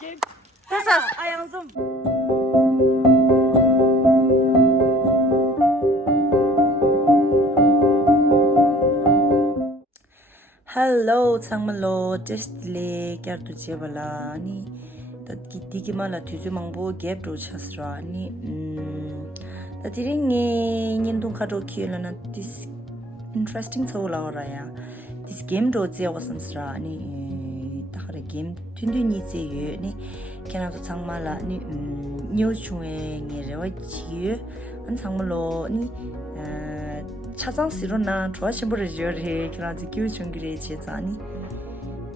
Game. That's us. Ayang zoom. Hello, Tsangmalo. Testly, kya tu chebala ni. Tat kiti mala tuju mangbo gap ro chasra ni. Tatiring nyindung kado kila na this interesting sola ora ya. This game ro je wasam sra ni. Takare game tundu ni je ye ni. Kena tu Tsangmala ni nyo chue ngere wa ji. An Tsangmalo ni 차장 시로나 좋아심부를 지어리 그런지 기후 중기를 제자니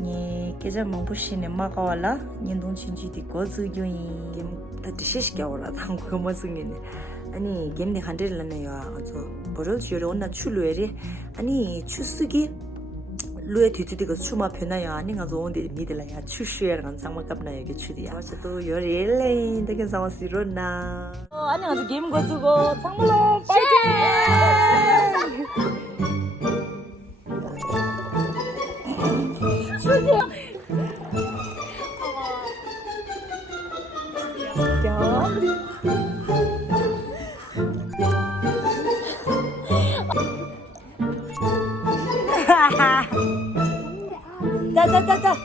니 계절 멍부시네 마가와라 년동 친지디 고즈교인 다 디시시겨라 당고 뭐승이네 아니 gemni 한들라네요 아주 버려 지어리 온나 출루에리 아니 추스기 루에 뒤뒤디가 추마 변화야 아니가 좋은데 미들라야 추슈에랑 상막갑나 여기 추디야 또 요리엘레 되게 상황 시로나 아니 아주 게임 거주고 상물로 파이팅 자자자자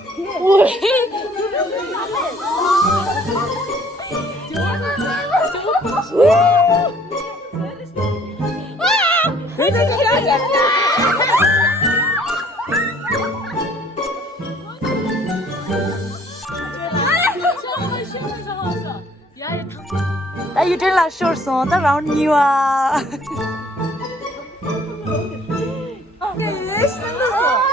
나 유들라 쇼르소 나 라운니와 예 신났어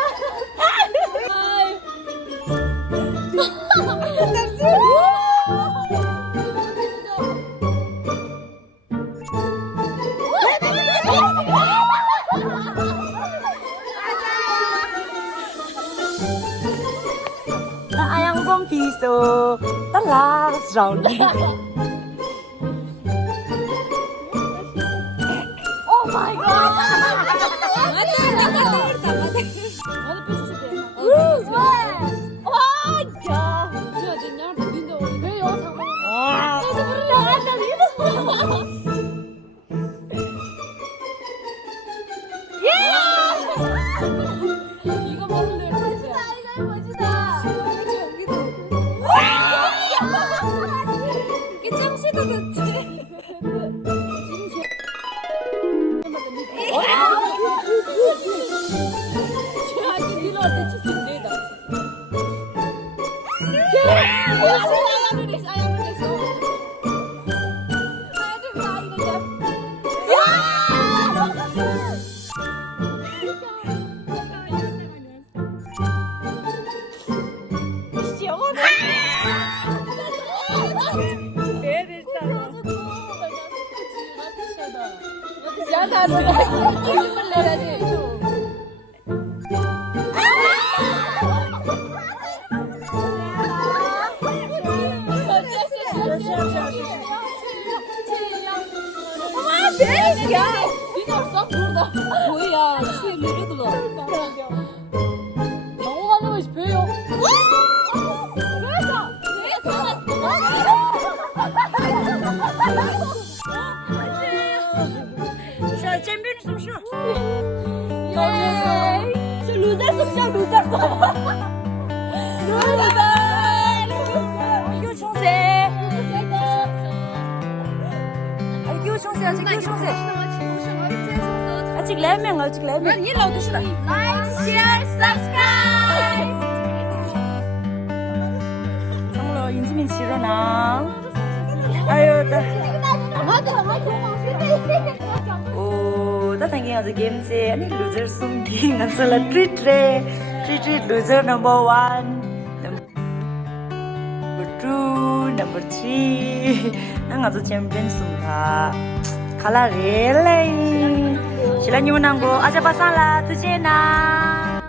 ayang zombie so talas round oh my god 아직 레명 like, share, subscribe. 정로 인지민 싫어나. 아유, 오, 나 당연히 아주 게임지 아니 루저 숨기 난살라 treat loser number 1, number 2, number 3. 난 아주 챔피언 숨다. 칼라 렐레. 실은 유난고 아자바살라 두제나.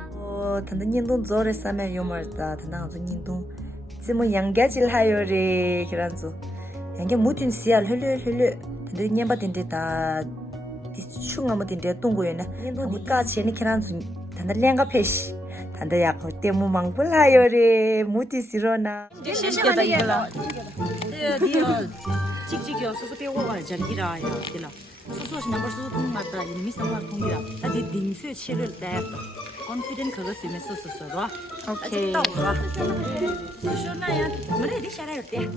단단 년동 저래 싸면 요말다. 단단 아주 년동. 지금 양가질 하요래 그런소. 양게 무튼 시알 흘려. 단단 년바 된데다. 충아무 된데 동고에나. 년동 니까 제니 그런소. 단단 랭가 페시. 단다 약호 때문 망불하여래 무티 시로나 시시하다 이거라. 디어 찍찍이요. 소소 빼고 가 저기라 야. 디라. 소소시 넘버 소소 통마다 이미 상마 통이라. 다디 딩스 치를 때 confident 그거 쓰면 소소소로. 오케이 소소나야. 뭐래 디 샤라요 때.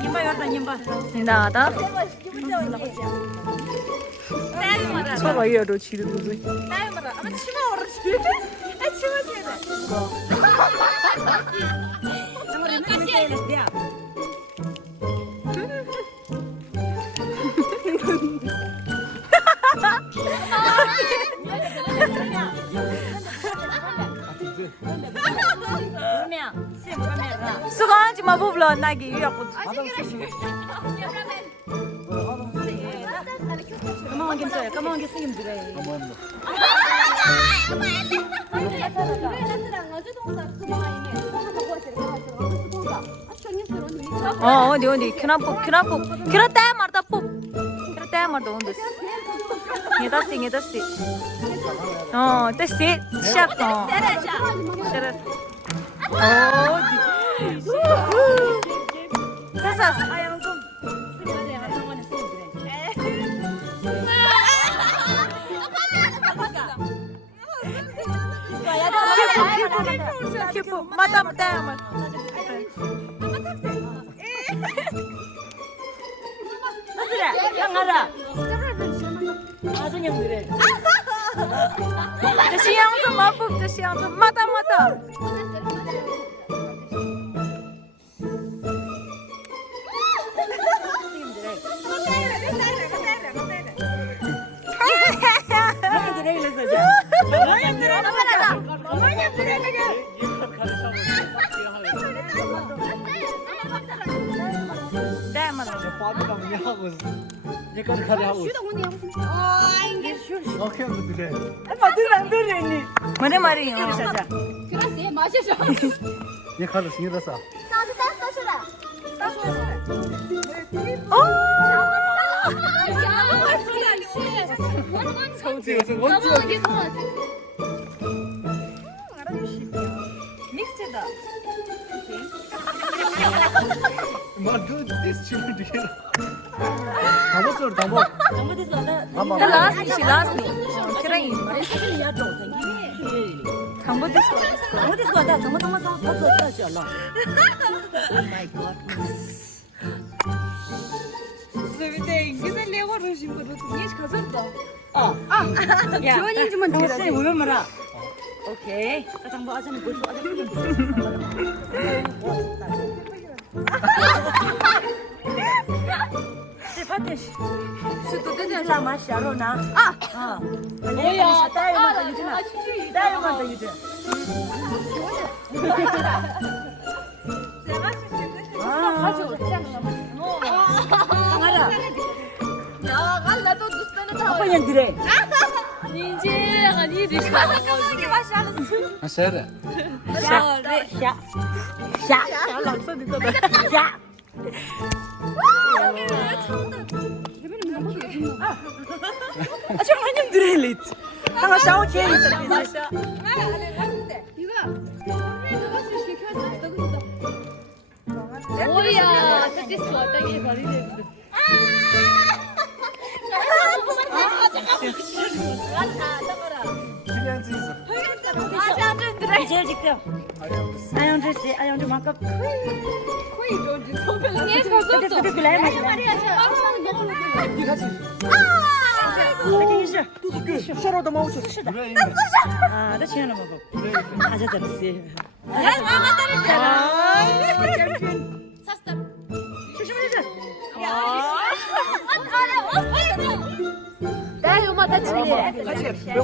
님바 열다 님바. 나다 서로 이어로 지르고 수고하지 마 불러 나기 유약고 까마한 게 써요. 까마한 게 쓰면 그래. 어디 큐나포 큐라타 마르다 포 큐라타 마르다 온데 ኘ다시 됐지 시작 샤라 됐어 키포 마다 양아라. 아주 형들에.这样子吗？不，这样子，马达。말해 말이요. 그라시에 마셔줘. 얘 가서 생겼어. 믹스다. 뭐 do this children together. 담았어, 담아. 아무데서 나. The last me. 그래. 사실이야 또. 강보 됐어. 아무데서 나 정말 더 따지 알라. Oh my god. 야, 교원인지만 당신 왜 말아? 오케이. 가장 뭐 아저는 벌써 파테시. 수도들라 마샤로나. 뭐야? 다이어만 유지나. 다이어만 유지. 그냥 그래. 아, 세래. 정말 그래 릿. 하나 샤워 제일 있어. 뭐야? 됐어. 저기 버리네. 그냥 있어. 제일 직접. 아영주 씨, 아영주 만큼. 그때 그래 맞아. 서로도 먹을 수 있어. 아, 나 시원한 먹어. 아주 잘했어.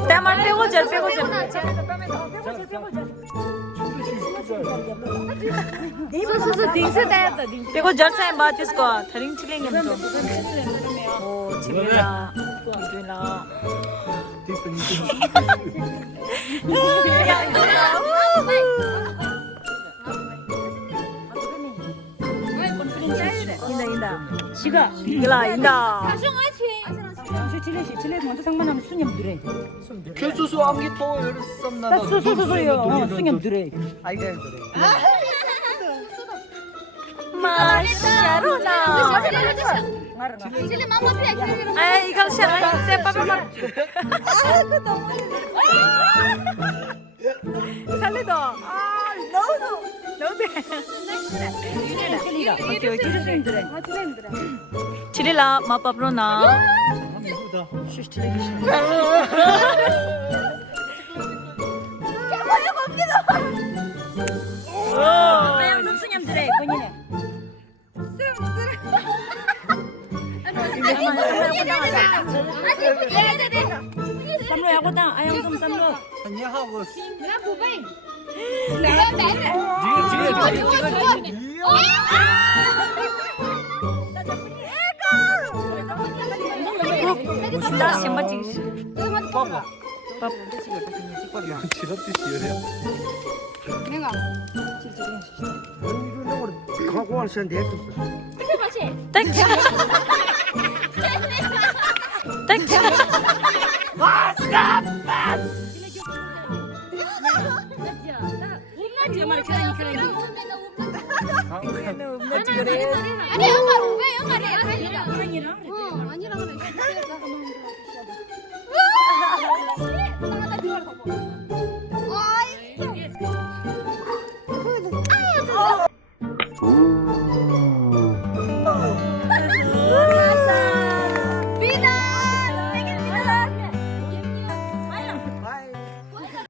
때만 빼고 절. 빼고 절 사이 봐 त्यसको थरिङ छिलेङ हम तो ओ छिलेला छिलेला 인다 지가 일라 인다 칠레 먼저 상만하면 수념 드래. 교수수 암기토 여를 썸나다. 수수수수요. 수념 드래. 아이가 그래. 마샤로나. 칠리 마마 피야 기르기로. 아 이거 샤라 세 빠빠빠. 살리도. 아 너무 칠리가. 오케이 수념 드래. 칠리라 마빠브로나. 이거다. 아양 수념 드래. 본인에. 삼로 야고다. 아양 좀 삼로. 안녕하고. 내가 고백. 내가 나를. 나 신발 찍으시. 봐봐. 지럽듯이 열려. 내가. 이거 갖고 갈 시간 됐었어. 이렇게 마시. 땡치. 땡치. 아니 엄마 왜 엄마래? 아니라 아니라 그래.